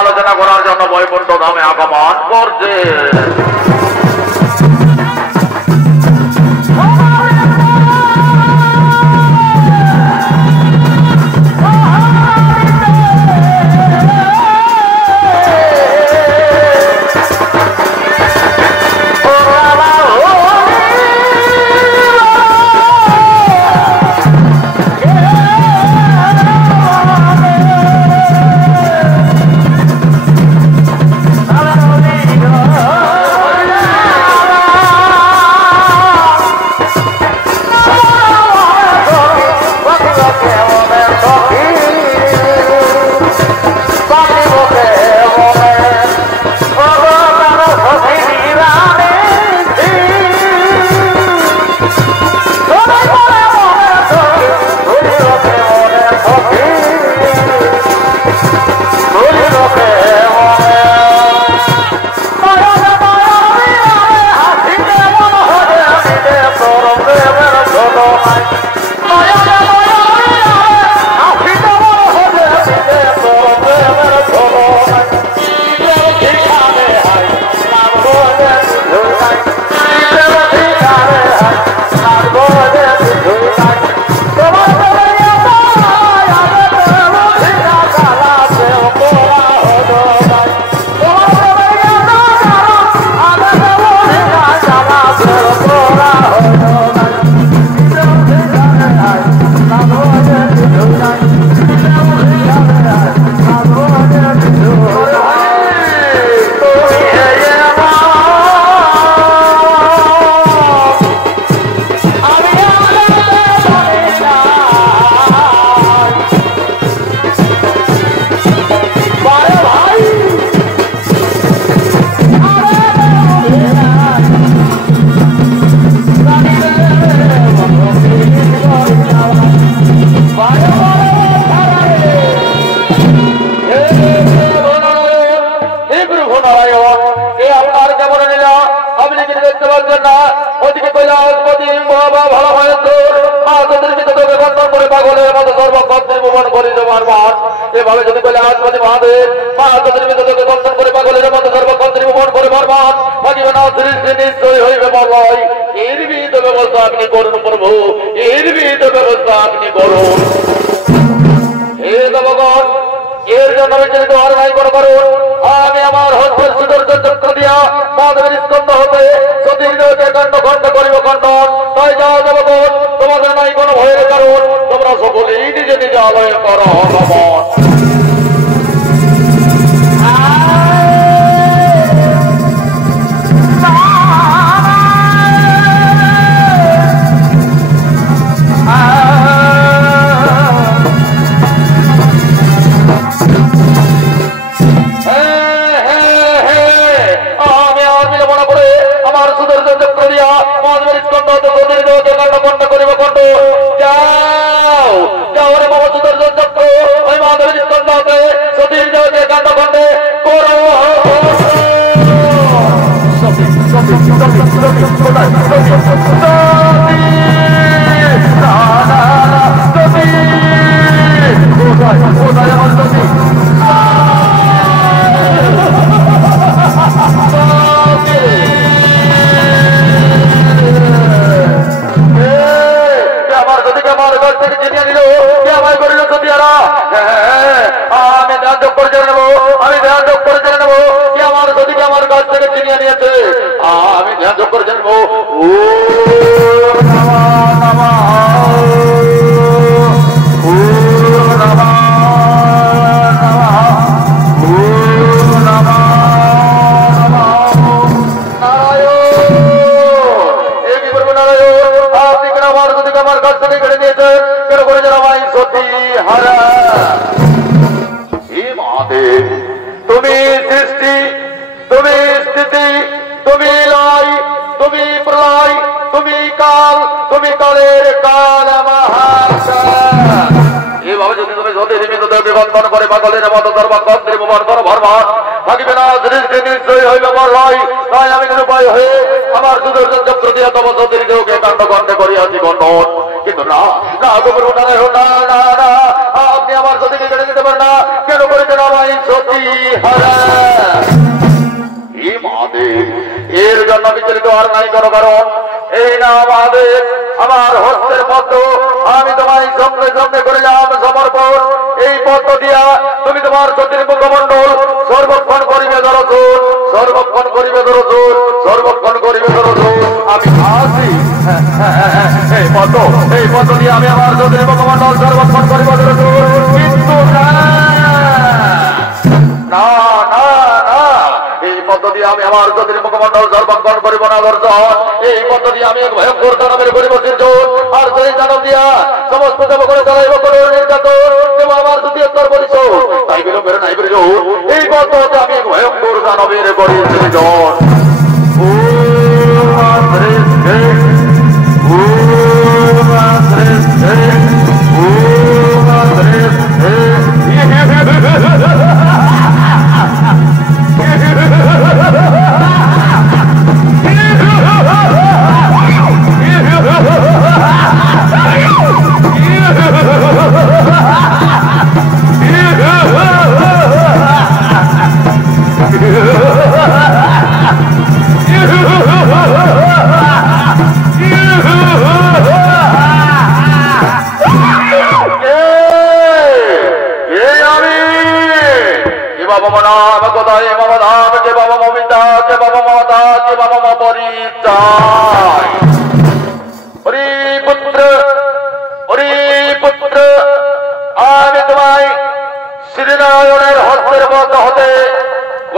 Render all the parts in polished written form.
আলোচনা করার জন্য বৈকুণ্ঠ ধামে আগমন করছে। এভাবে যদি বলে আজপতি মহাদেব মা তোদের ভিতরে বন্ধন করে পাগলের মতো সর্বক্ষন্ত্রী ভ্রমণ করে বর্মান থাকিবে না সৃষ্টি নিশ্চয় হইবে বলয় এর বিহিত ব্যবস্থা আপনি করুন প্রভু এর বিহিত ব্যবস্থা আপনি করুন হে দেবগণ এর জন্য বিচলিত আর নাই করুন আমি আমার হস্তের সুদর্শন চক্র দিয়া মাধবের স্কন্ধ হতে সতীর্যকে খণ্ড খণ্ড করিব খণ্ডন তাই যা দেবগণ তোমাদের নাই কোনো ভয়ের কারণ তোমরা সকলেই নিজে নিজে আলয় কর নমন Ha ha ha!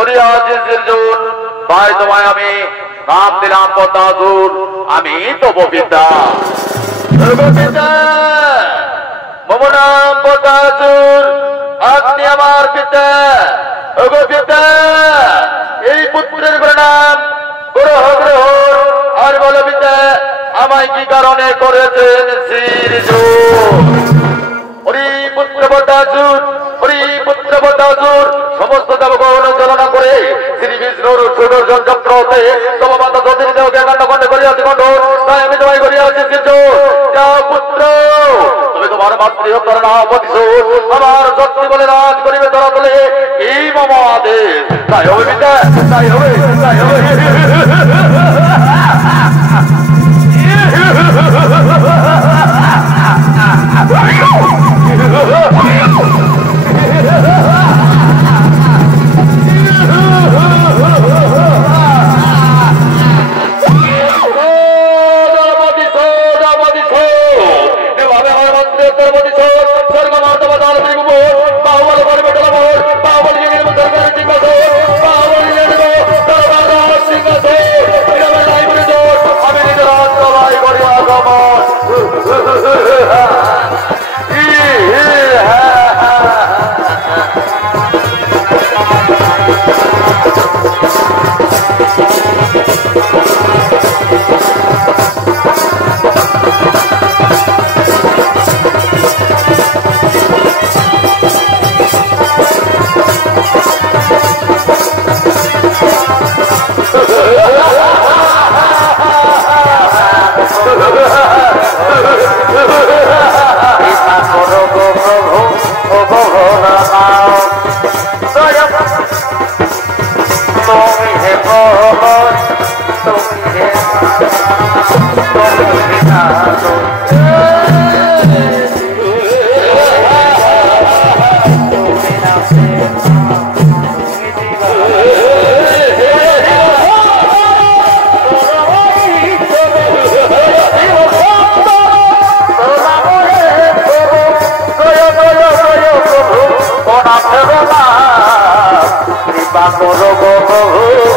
করিয়াছি সৃজন, তাই তোমায় আমি নাম দিলাম পদ্মাসুর। আমি তব পিতা, পিতা মম নাম পদ্মাসুর, আপনি আমার পিতা। পিতা এই পুত্রের প্রণাম গ্রহ গ্রহ। আর বলো পিতা আমায় কি কারণে করেছেন সৃজন? ওরে পুত্র পদ্মাসুর, ওরে পুত্র পদ্মাসুর, সমস্ত দেবগণ চালনা করে শ্রী বিষ্ণুর সুদর্শন চক্রতে তোমার মাতা যতীন দেহকে কাণ্ডখণ্ড করিয়াছি খণ্ড। তাই আমি তোমায় করিয়াছি সৃজন। যাও পুত্র, তুমি তোমার মাতৃহত্যার নাম প্রতিশোধ আমার শক্তি বলে রাজ করিবে ধরা তোলে, এই মম আদেশ। তাই হবে পিতা, তাই হবে, তাই হবে। কৃপা করো গো প্রভু।